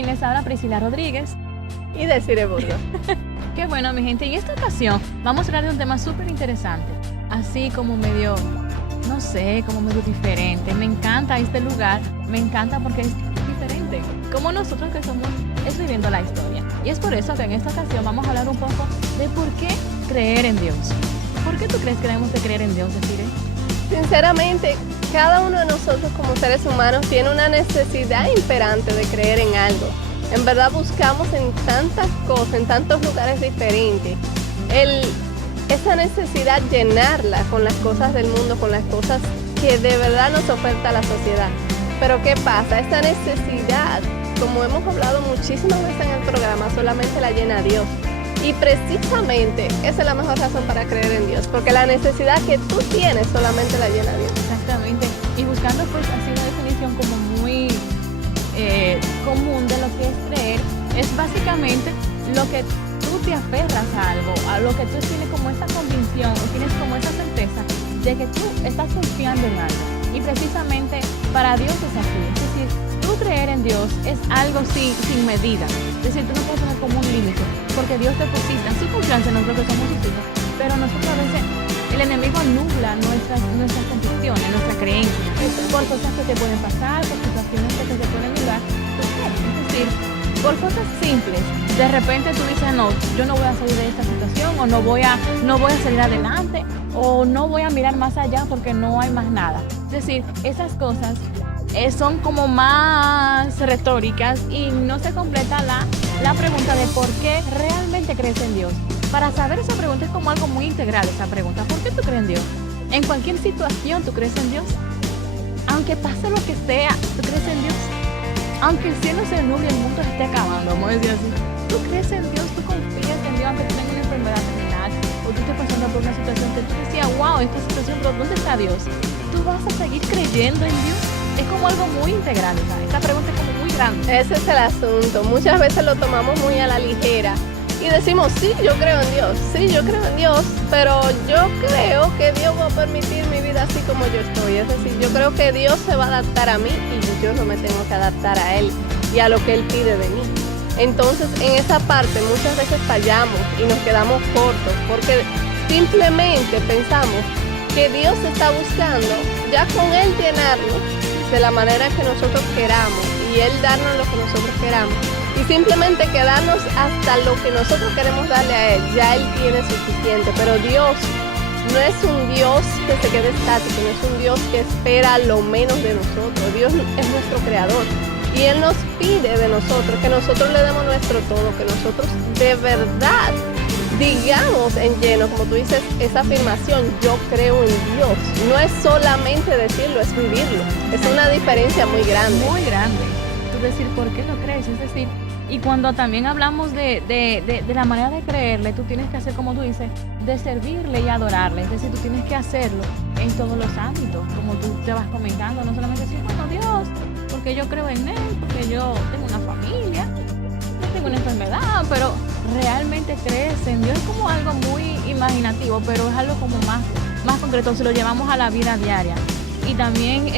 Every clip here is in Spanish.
quien les habla, Priscila Rodríguez. Y Desiree Burgos. Qué bueno, mi gente. En esta ocasión vamos a hablar de un tema súper interesante. Así como medio, no sé, como medio diferente. Me encanta este lugar. Me encanta porque es diferente. Como nosotros que somos, es viviendo la historia. Y es por eso que en esta ocasión vamos a hablar un poco de por qué creer en Dios. ¿Por qué tú crees que debemos de creer en Dios, Desiree? Sinceramente, cada uno de nosotros como seres humanos tiene una necesidad imperante de creer en algo. En verdad buscamos en tantas cosas, en tantos lugares diferentes, esa necesidad llenarla con las cosas del mundo, con las cosas que de verdad nos oferta la sociedad. Pero ¿qué pasa? Esta necesidad, como hemos hablado muchísimas veces en el programa, solamente la llena Dios. Y precisamente esa es la mejor razón para creer en Dios, porque la necesidad que tú tienes solamente la llena Dios. Exactamente. Y buscando pues así una definición como muy común de lo que es creer, es básicamente lo que tú te aferras a algo, a lo que tú tienes como esa convicción o tienes como esa certeza de que tú estás confiando en algo. Y precisamente para Dios es así. Es decir, tú creer en Dios es algo sin medida. Es decir, tú no puedes poner como un límite, porque Dios deposita su confianza en nosotros que somos sus hijos, pero nosotros a veces el enemigo nubla nuestras convicciones, nuestra creencia, por cosas que te pueden pasar, por situaciones que te pueden ayudar. Es decir, por cosas simples, de repente tú dices, no, yo no voy a salir de esta situación, o no voy a salir adelante, o no voy a mirar más allá porque no hay más nada. Es decir, esas cosas son como más retóricas y no se completa la pregunta de por qué realmente crees en Dios. Para saber esa pregunta es como algo muy integral, esa pregunta. ¿Por qué tú crees en Dios? En cualquier situación tú crees en Dios. Aunque pase lo que sea, tú crees en Dios. Aunque el cielo se nuble y el mundo esté acabando, vamos a decir así. Tú crees en Dios, tú confías en Dios, aunque tú tengas una enfermedad terminal o tú estés pasando por una situación que tú decías, wow, esta situación, pero ¿dónde está Dios? Tú vas a seguir creyendo en Dios. Es como algo muy integral, ¿sabes? Esta pregunta es como muy grande. Ese es el asunto. Muchas veces lo tomamos muy a la ligera y decimos, sí, yo creo en Dios, sí, yo creo en Dios, pero yo creo que Dios va a permitir mi vida así como yo estoy. Es decir, yo creo que Dios se va a adaptar a mí y yo no me tengo que adaptar a Él y a lo que Él pide de mí. Entonces, en esa parte muchas veces fallamos y nos quedamos cortos porque simplemente pensamos que Dios está buscando ya con Él llenarnos de la manera que nosotros queramos y Él darnos lo que nosotros queramos y simplemente quedarnos hasta lo que nosotros queremos darle a Él. Ya Él tiene suficiente, pero Dios no es un Dios que se quede estático, no es un Dios que espera lo menos de nosotros. Dios es nuestro creador y Él nos pide de nosotros que nosotros le demos nuestro todo, que nosotros de verdad digamos en lleno, como tú dices, esa afirmación, yo creo en Dios. No es solamente decirlo, es vivirlo. Es una diferencia muy grande. Muy grande. Tú decir, ¿por qué lo crees? Es decir, y cuando también hablamos de la manera de creerle, tú tienes que hacer, como tú dices, de servirle y adorarle. Es decir, tú tienes que hacerlo en todos los ámbitos, como tú te vas comentando, no solamente decir, bueno, Dios, porque yo creo en Él, porque yo tengo una familia, yo tengo una enfermedad, pero realmente crees en Dios. Es como algo muy imaginativo, pero es algo como más concreto si lo llevamos a la vida diaria. Y también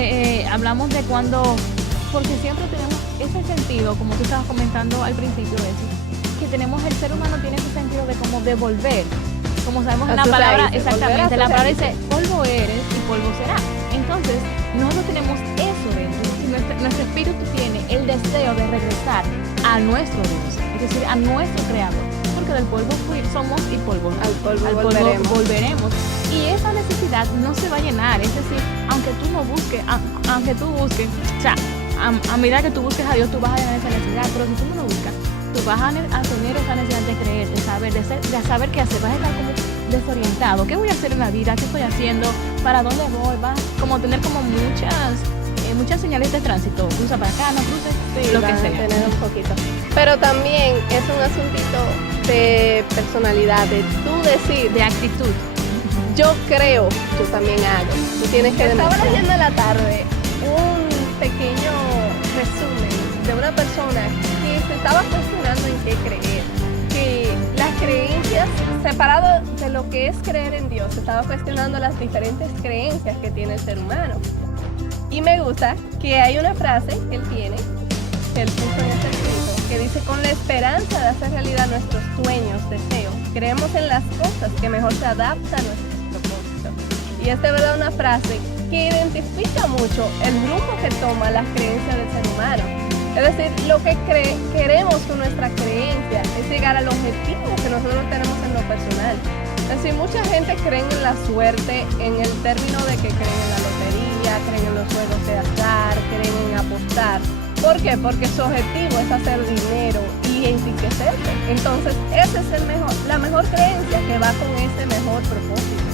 hablamos de cuando, porque siempre tenemos ese sentido, como tú estabas comentando al principio, que tenemos, el ser humano tiene ese sentido de como devolver. Como sabemos en la palabra, exactamente, la palabra dice, polvo eres y polvo será. Entonces, nosotros tenemos eso dentro. Nuestro espíritu tiene el deseo de regresar a nuestro Dios, es decir, a nuestro Creador, porque del polvo somos y al polvo volveremos. Y esa necesidad no se va a llenar, es decir, aunque tú no busques, o sea, a medida que tú busques a Dios, tú vas a llenar esa necesidad, pero si tú no lo buscas, tú vas a tener esa necesidad de creer, de saber qué hacer, vas a estar como desorientado. ¿Qué voy a hacer en la vida? ¿Qué estoy haciendo? ¿Para dónde voy? Vas como tener como muchas señales de tránsito, cruza para acá, no cruces, sí, lo que sea. Tener un poquito. Pero también es un asuntito de personalidad, de tú decir, de actitud. Yo creo, yo también hago. Tú tienes que demostrar. Estaba leyendo en la tarde un pequeño resumen de una persona que se estaba cuestionando en qué creer. Que las creencias, separado de lo que es creer en Dios, se estaba cuestionando las diferentes creencias que tiene el ser humano. Y me gusta que hay una frase que él tiene, que él puso en este escrito, que dice, con la esperanza de hacer realidad nuestros sueños, deseos, creemos en las cosas que mejor se adaptan a nuestros propósitos. Y esta es verdad una frase que identifica mucho el rumbo que toma las creencias del ser humano. Es decir, lo que queremos con nuestra creencia es llegar al objetivo que nosotros tenemos en lo personal. Es decir, mucha gente cree en la suerte en el término de que creen en la lotería, creen en los juegos de azar, creen en apostar. ¿Por qué? Porque su objetivo es hacer dinero y enriquecerse. Entonces, esa es la mejor creencia que va con ese mejor propósito.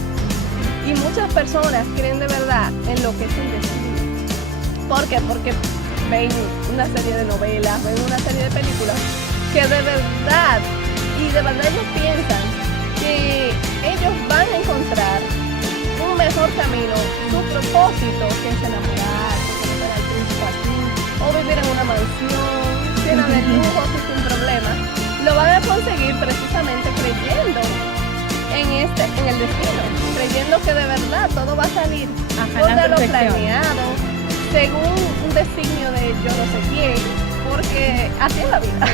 Y muchas personas creen de verdad en lo que es un destino. ¿Por qué? Porque ven una serie de novelas, ven una serie de películas que de verdad ellos piensan que ellos van a encontrar un mejor camino, su propósito, que es enamorar, conocer al príncipe azul, o vivir en una mansión llena de lujos y sin problemas. Lo van a conseguir precisamente creyendo en el destino, creyendo que de verdad todo va a salir acorde lo planeado, según un designio de yo no sé quién, porque así es la vida.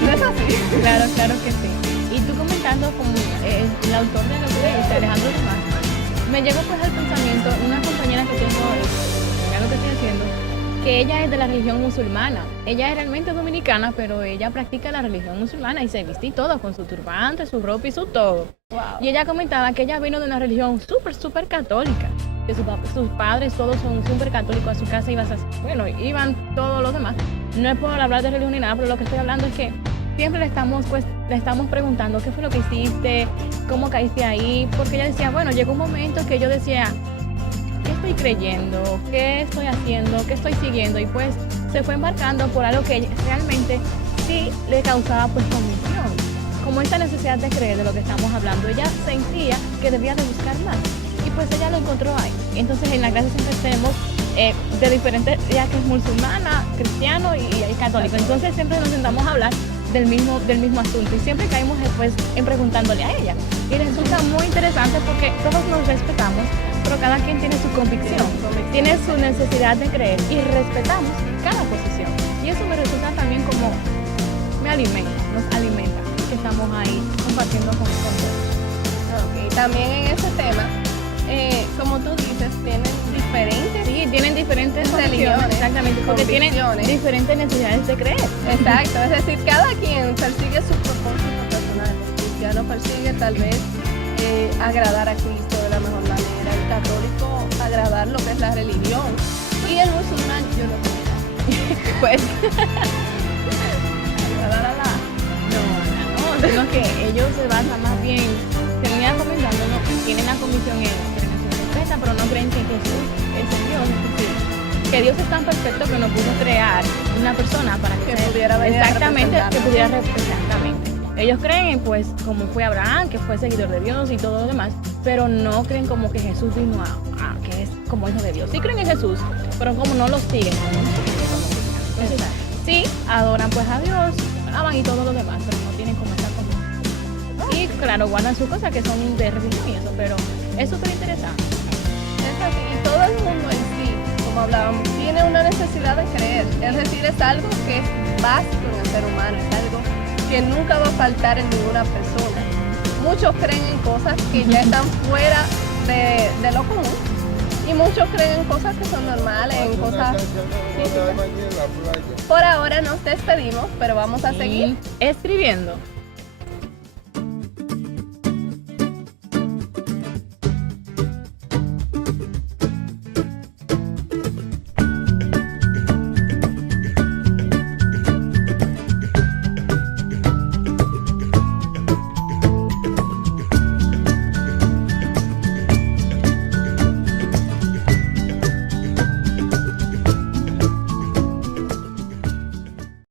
¿No es así? Claro, claro que sí. Y tú comentando como el autor de lo que dice, Alejandro Dumas, me llegó pues al pensamiento una compañera que tengo, mira lo que estoy haciendo, que ella es de la religión musulmana. Ella es realmente dominicana, pero ella practica la religión musulmana y se viste todo con su turbante, su ropa y su todo. Wow. Y ella comentaba que ella vino de una religión súper católica, que sus padres todos son súper católicos, a su casa iban todos los demás. No es por hablar de religión ni nada, pero lo que estoy hablando es que siempre le estamos preguntando qué fue lo que hiciste, cómo caíste ahí, porque ella decía, bueno, llegó un momento que yo decía, ¿qué estoy creyendo? ¿Qué estoy haciendo? ¿Qué estoy siguiendo? Y pues se fue embarcando por algo que realmente sí le causaba pues convicción, como esta necesidad de creer de lo que estamos hablando. Ella sentía que debía de buscar más y pues ella lo encontró ahí. Entonces en la clase siempre tenemos de diferentes, ya que es musulmana, cristiano y católico. Entonces siempre nos sentamos a hablar del mismo asunto y siempre caímos después en preguntándole a ella. Y resulta muy interesante porque todos nos respetamos, pero cada quien tiene su convicción, tiene su necesidad de creer y respetamos cada posición. Y eso me resulta también como nos alimenta, que estamos ahí compartiendo con todos. Okay. También en ese tema, como tú dices, tienen diferentes religiones, exactamente, porque tienen diferentes necesidades de creer. Exacto, es decir, cada quien persigue su propósito personal. El cristiano persigue tal vez agradar a Cristo de la mejor manera, el católico agradar lo que es la religión, y el musulmán, yo no sé, pues agradar a la... No, sino que ellos se basan más bien, terminan comentando, tienen la convicción en pero no creen que Jesús es el Dios, es decir, que Dios es tan perfecto que no pudo crear una persona para que pudiera venir exactamente. Ellos creen pues como fue Abraham, que fue seguidor de Dios y todo lo demás, pero no creen como que Jesús vino a que es como hijo de Dios. Sí creen en Jesús, pero como no lo siguen, entonces sí adoran pues a Dios, aman y todo lo demás, pero no tienen como esa cosa. Y claro, guardan sus cosas que son de religión y eso, pero es súper interesante. Y todo el mundo en sí, como hablábamos, tiene una necesidad de creer. Es decir, es algo que es básico en el ser humano, es algo que nunca va a faltar en ninguna persona. Muchos creen en cosas que ya están fuera de lo común y muchos creen en cosas que son normales, en cosas físicas. Por ahora nos despedimos, pero vamos a seguir escribiendo.